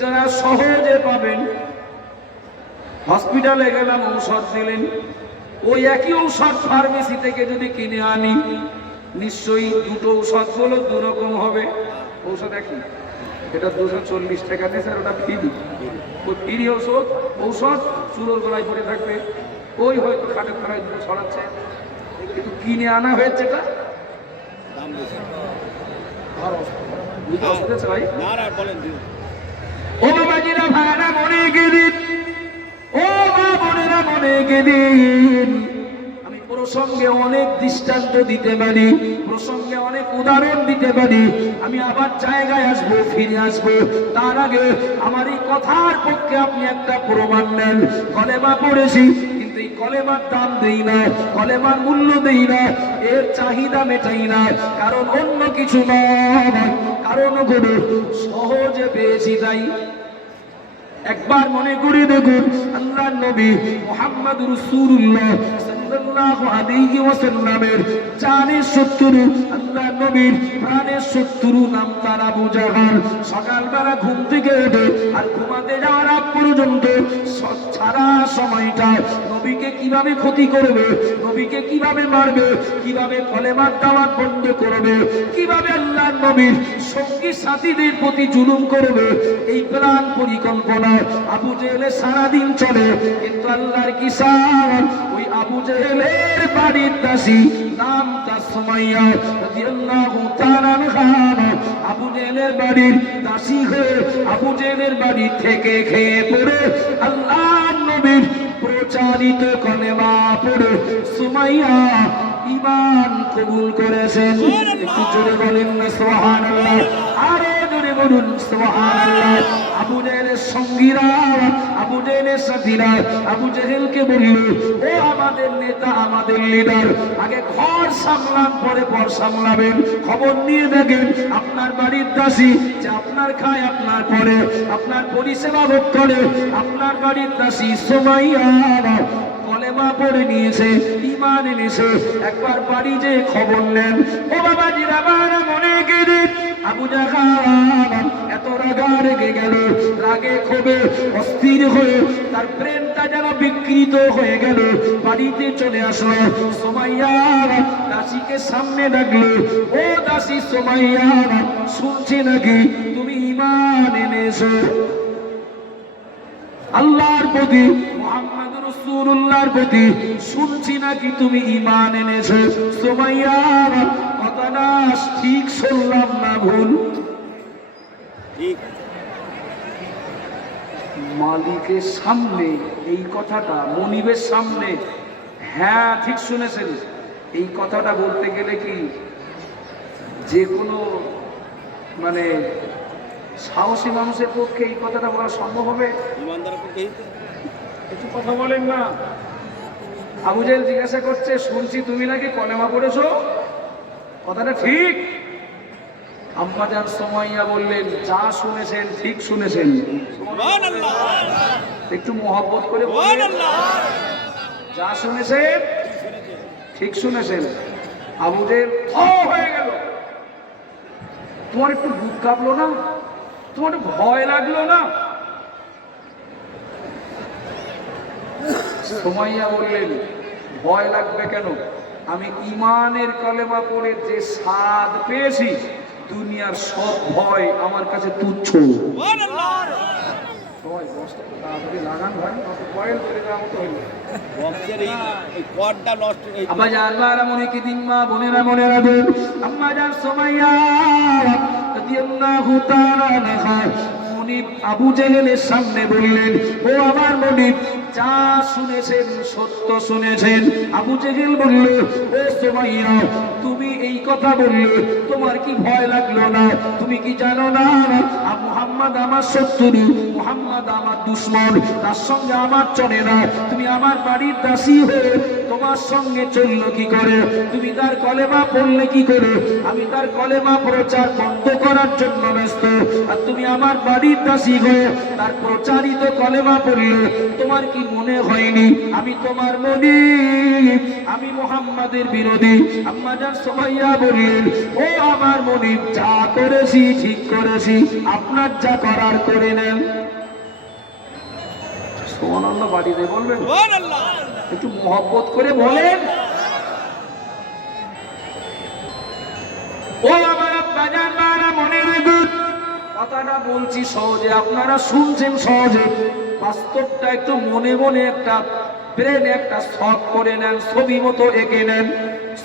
যারা সহজে পাবেন হসপিটালে গেলাম ঔষধ দিলেন। ওই একই ঔষধ ফার্মেসি থেকে যদি কিনে আনি নিশ্চয়ই দুটো ঔষধগুলো দু রকম হবে। ঔষধ একই। এটা দুশো চল্লিশ টাকা দিয়ে স্যার ওটা ফ্রি ওই ফ্রি ঔষধ ঔষধ চুলোর গলায় পড়ে থাকবে। ওই হয়তো খাটের তলায় দুটো ছড়াচ্ছে। কিন্তু কিনে আনা হয়েছে এটা? দাম বেশি। বুঝতে না বলেন ও বাবাজিরা ভাড়া মনে গেদিন ও মা বোনেরা মনে গেদিন আমি প্রসঙ্গে অনেক দৃষ্টান্ত দিতে পারি, প্রসঙ্গে অনেক উদাহরণ দিতে পারি। আমি আবার জায়গায় আসব, ফিরে আসব। তার আগে আমার এই কথার পক্ষে আপনি একটা প্রমাণ নেন। কলেমা পড়েছি, কিন্তু এই কলেমার দাম দেই না, কলেমার মূল্য দেই না, এর চাহিদা মেটাই না, কারণ অন্য কিছু নয় কারণগুলো সহজে পেয়েছি তাই। একবার মনে করে দেখুন, আল্লাহ নবী মোহাম্মদ রসুল্লাহ জানের শত্রু, আল্লাহ নবীর প্রাণের নাম তার আবু সকালবেলা ঘুম থেকে ওঠে আর ঘুমাতে যাওয়ার পর্যন্ত সারা সময়টা নবীকে কীভাবে ক্ষতি করবে? নবীকে কীভাবে মারবে? কীভাবে কলেমার দাওয়াত বন্ধ করবে? কীভাবে আল্লাহ নবীর সঙ্গী সাথীদের প্রতি জুলুম করবে? এই প্ল্যান পরিকল্পনা আবু জেহেলে সারাদিন চলে, কিন্তু আল্লাহর কিসান ওই আবু জেহেলের বাড়ির দাসী নাম তার রাদিয়াল্লাহু তাআলা আবু জেহেলের বাড়ির দাসী হয়ে আবু জেহেলের বাড়ি থেকে খেয়ে পড়ে আল্লাহ প্রচারিত কনে পড়ে সুমাইয়া ইমান কবুল করেছেন। একটু জোরে বলেন না সোহান আরও জোরে বলুন সোহান আমাদের সঙ্গীরা আবু জেহেলের সাথীরা, আবু জেহেলকে বলল, ও আমাদের নেতা, আমাদের লিডার আগে ঘর সামলান, পরে পর সামলাবেন। খবর নিয়ে দেখেন, আপনার বাড়ির দাসী যে আপনার খায়, আপনার পরে আপনার পরিষেবা ভোগ করে, আপনার বাড়ির দাসী সোমাইয়া কলেমা পড়ে নিয়েছে ইমান এনেছে। একবার বাড়ি যে খবর নেন। ও বাবা জিরাবার মনে গেলে আবু জাহান এত রাগা রেগে গেল। রাগে ক্ষোভে অস্থির হয়ে তার প্রেমটা যেন বিকৃত হয়ে গেল। বাড়িতে চলে আসলো সোমাইয়া। দাসীকে সামনে ডাকলো, ও দাসী সোমাইয়া, শুনছি নাকি তুমি ইমান এনেছো? আল্লাহর প্রতি মোহাম্মদ প্রতি, শুনছি নাকি তুমি ইমান এনেছো? সোমাইয়ার কথাটা ঠিক শুনলাম না ভুল। ঠিক মালিকের সামনে এই কথাটা মনিবের সামনে। হ্যাঁ ঠিক শুনেছেন। এই কথাটা বলতে গেলে কি যে কোনো মানে সাহসী মানুষের পক্ষে এই কথাটা বলা সম্ভব হবে? একটু কথা বলেন না। আবু জিজ্ঞাসা করছে শুনছি তুমি নাকি কলেমা পড়েছো? কথাটা ঠিক। আম্মাজান সোমাইয়া বললেন যা শুনেছেন ঠিক শুনেছেন। একটু মহব্বত করে যা শুনেছেন ঠিক শুনেছেন। জেহেল হয়ে গেল। তোমার একটু বুক কাঁপলো না? তোমার ভয় লাগল না? সোমাইয়া বললেন ভয় লাগবে কেন? আমি ইমানের কলেমা পড়ে যে স্বাদ পেয়েছি দুনিয়ার সব ভয় আমার কাছে তুচ্ছ। আব্বা বারা মনে কি বোনেরা মনে আম্মা রাদিয়াল্লাহু তাআলা আনহা মুনিব আবু জেহেলের সামনে বললেন ও আমার মনিব যা শুনেছেন, সত্য শুনেছেন। আবু জেহেল বলল, ও সোমাইয়া, তুমি এই কথা বললে, তোমার কি ভয় লাগল না? তুমি কি জানো না? আবু মুহাম্মদ আমার শত্রু মুহাম্মদ আমার দুশ্মন, তার সঙ্গে আমার চলে না। তুমি আমার বাড়ির দাসী হয়ে তোমার সঙ্গে চলল কি করে? তুমি তার কলেমা পড়লে কি করে? আমি তার কলেমা প্রচার বন্ধ করার জন্য ব্যস্ত। আর তুমি আমার বাড়ির দাসী হয়ে তার প্রচারিত কলেমা পড়লে, তোমার কি মনে হয়নি? আমি তোমার মনি আমি মোহাম্মদের বিরোধী। আম্মাজান সবাইয়া বললেন, ও আমার মনি যা করেছি, ঠিক করেছি। আপনার যা করার করে নেন। সোমানাল্লাহ বাড়িতে বলবেন? একটু মহব্বত করে বলেন। ও আমার বাজার মারা মনে রেখুন কথাটা বলছি সহজে আপনারা শুনছেন সহজে। বাস্তবটা একটু মনে মনে একটা ব্রেন একটা শখ করে নেন ছবি মতো এঁকে নেন।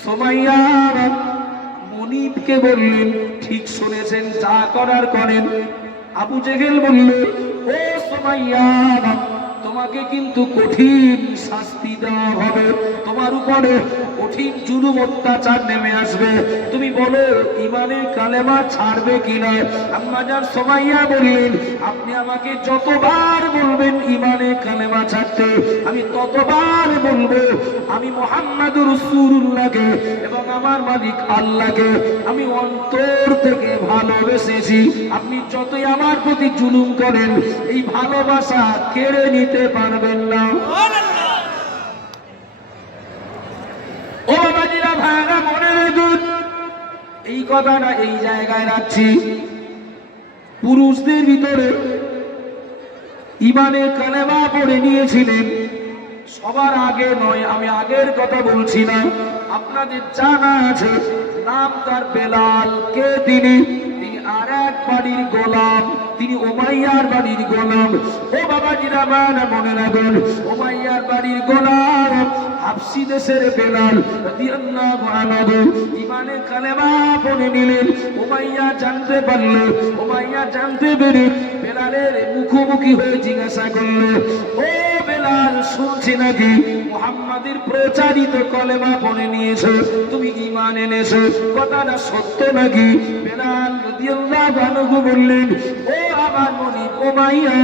সোমাইয়া মনিবকে বললেন ঠিক শুনেছেন যা করার করেন। আবু জেগেল বলল ও সোমাইয়া তোমাকে কিন্তু কঠিন শাস্তি দেওয়া হবে। তোমার উপরে কঠিন জুলুম অত্যাচার নেমে আসবে। তুমি বলো, ইমানের কালেমা ছাড়বে কিনা? আম্মাজান সোমাইয়া বললেন, আপনি আমাকে যতবার বলবেন ইমানে কালেমা ছাড়তে, আমি ততবার বলব, আমি মোহাম্মদুর রসুল্লাহকে এবং আমার মালিক আল্লাহকে আমি অন্তর থেকে ভালোবেসেছি। আপনি যতই আমার প্রতি জুলুম করেন, এই ভালোবাসা কেড়ে নিতে পারবেন না। ও ভাইরা, মনে এই কথাটা এই জায়গায় রাখছি। পুরুষদের ভিতরে ইমানে কালেমা পড়ে নিয়েছিলেন। সবার আগে নয়, আমি আগের কথা বলছি না। আপনাদের জানা আছে, নাম তার বেলাল, কে তিনি? আর এক বাড়ির গোলাম, তিনি ওমাইয়ার বাড়ির গোলাম। বাবা মনে রাখুন ওমাইয়ার বাড়ির হাফসি দেশের বেলাল রাদিয়াল্লাহু আনহু ইমানে কালেমা পড়ে নিলেন। ওমাইয়া জানতে পারল ওমাইয়া জানতে পেরে বেলালের মুখোমুখি হয়ে জিজ্ঞাসা করল, ও বেলাল, শুনছি নাকি মুহাম্মাদের প্রচারিত কলেমা পড়ে নিয়েছো? তুমি ঈমান এনেছো? কথাটা সত্য নাকি? বেলাল রাদিয়াল্লাহু আনহু বললেন, ও আমার মনি ওমাইয়া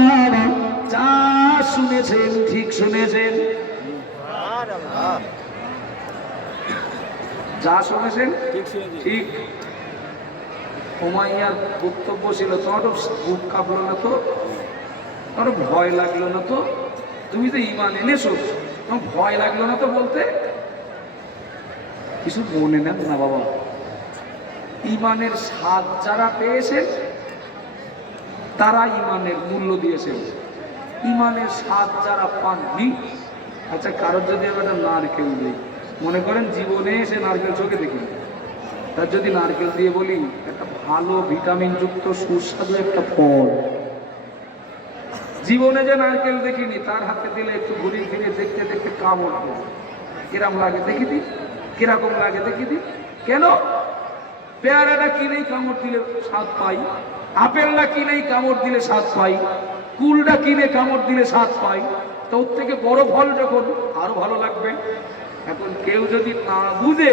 যা শুনেছেন ঠিক শুনেছেন। যা শুনেছেন ঠিক হুমাইয়ার বক্তব্য ছিল তোমার বুক কাঁপলো না তো? তোমার ভয় লাগল না তো? তুমি তো ইমান এনেছো। তোমার ভয় লাগল না তো বলতে? কিছু মনে নেন না বাবা। ইমানের স্বাদ যারা পেয়েছেন তারা ইমানের মূল্য দিয়েছেন। ইমানের স্বাদ যারা পাননি আচ্ছা কারোর যদি আমি একটা নারকেল দিই, মনে করেন জীবনে এসে নারকেল চোখে দেখি তার যদি নারকেল দিয়ে বলি, একটা ভালো ভিটামিন যুক্ত সুস্বাদু একটা ফল। জীবনে যে নারকেল দেখিনি, তার হাতে দিলে একটু ঘুরে ফিরে দেখতে দেখতে কামড়। কিরাম লাগে দেখি দি কীরকম লাগে দেখি দি কেন? পেয়ারাটা কিনেই কামড় দিলে স্বাদ পাই, আপেলটা কিনেই কামড় দিলে স্বাদ পাই। কুলটা কিনে কামড় দিলে স্বাদ পাই। তো ওর থেকে বড় ফল যখন আরও ভালো লাগবে। এখন কেউ যদি না বুঝে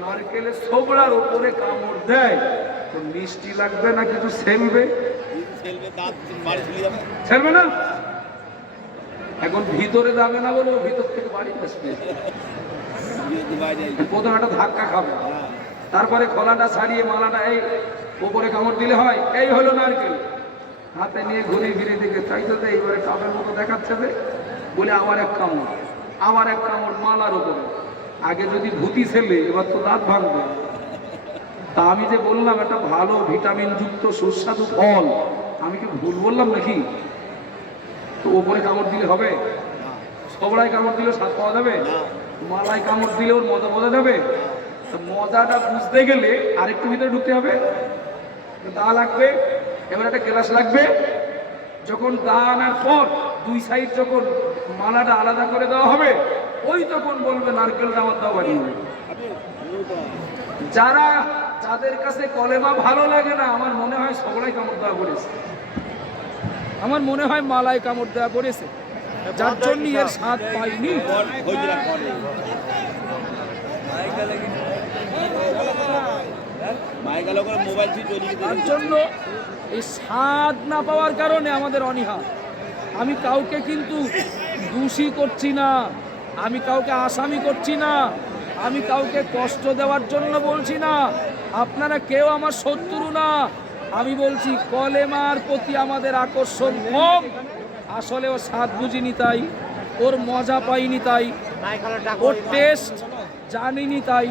নারকেলের ছোবড়ার উপরে কামড় দেয় তো মিষ্টি লাগবে না কিছু সেলবে? সেলবে না? এখন ভিতরে যাবে না বলে ভিতর থেকে বাড়ি আসবে। প্রথমে একটা ধাক্কা খাবে। হ্যাঁ। তারপরে খোলাটা ছাড়িয়ে মালাটা এই উপরে কামড় দিলে হয় এই হলো নারকেল। হাতে নিয়ে ঘুরে ফিরে দেখে তো তো এইবারে কাপের মতো দেখাচ্ছে যে? বলে আবার এক কামড় আবার এক কামড় মালার উপরে। আগে যদি ভূতি ছেলে এবার তো দাঁত ভাঙবে। তা আমি যে বললাম একটা ভালো ভিটামিন যুক্ত সুস্বাদু ফল। আমি কি ভুল বললাম নাকি? তো ওপরে কামড় দিলে হবে? সবড়ায় কামড় দিলে স্বাদ পাওয়া যাবে? না। মালায় কামড় দিলে ওর মজা বোঝা যাবে? মজাটা বুঝতে গেলে আরেকটু ভিতরে ঢুকতে হবে। তা লাগবে এবার একটা গ্লাস লাগবে। যখন দা আনার পর দুই সাইড যখন মালাটা আলাদা করে দেওয়া হবে ওই তখন বলবে নারকেলটা আমার দাও বানিয়ে। যারা যাদের কাছে কলেমা ভালো লাগে না আমার মনে হয় সবাই কামড় দেওয়া পড়েছে। আমার মনে হয় মালায় কামড় দেওয়া পড়েছে। যার জন্য এর স্বাদ পাইনি। মোবাইল এই স্বাদ না পাওয়ার কারণে আমাদের অনীহা। আমি কাউকে কিন্তু দোষী করছি না, আমি কাউকে আসামি করছি না, আমি কাউকে কষ্ট দেওয়ার জন্য বলছি না, আপনারা কেউ আমার শত্রু না। আমি বলছি, কলেমার প্রতি আমাদের আকর্ষণ কম। আসলেও স্বাদ বুঝিনি তাই, ওর মজা পাইনি তাই, ওর টেস্ট জানিনি তাই।